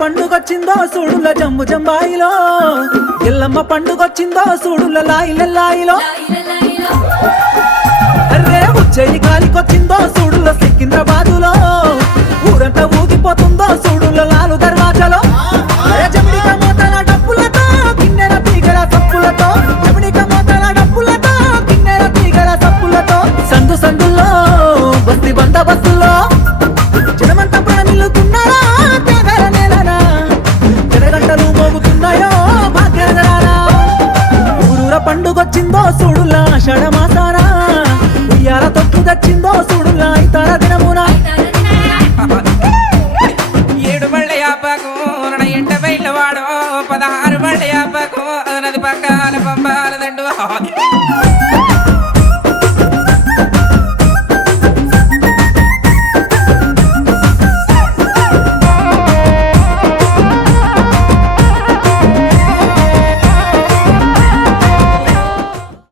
పండుగొచ్చిందో సూడుల జంబు జంబాయిలో ఎల్లమ్మ పండుగొచ్చిందో సూడుల లాయిలో అరే ఉజ్జయిని గాలికొచ్చిందో సూడుల సికింద్రాబాదులో ఊరంతా ఊగిపోతుందో సూడుల లాలు దర్వాజలో జమిడిక మోతల డప్పులతో కిన్నెర తీగల సప్పులతో జమిడిక మోతల డప్పులతో కిన్నెర తీగల సప్పులతో సందు సందుల్లో బస్తి బందబస్తుల్లో జనమంతా ప్రాణిల్లుతున్నారా తెగల నెలనా జనగంటలు మోగుతున్నాయో భాగ్యనగరారా ఊరూర పండుగొచ్చిందో సూడుల ఆషాఢ మాసాన ఉయ్యాల తొక్కి దచ్చిందో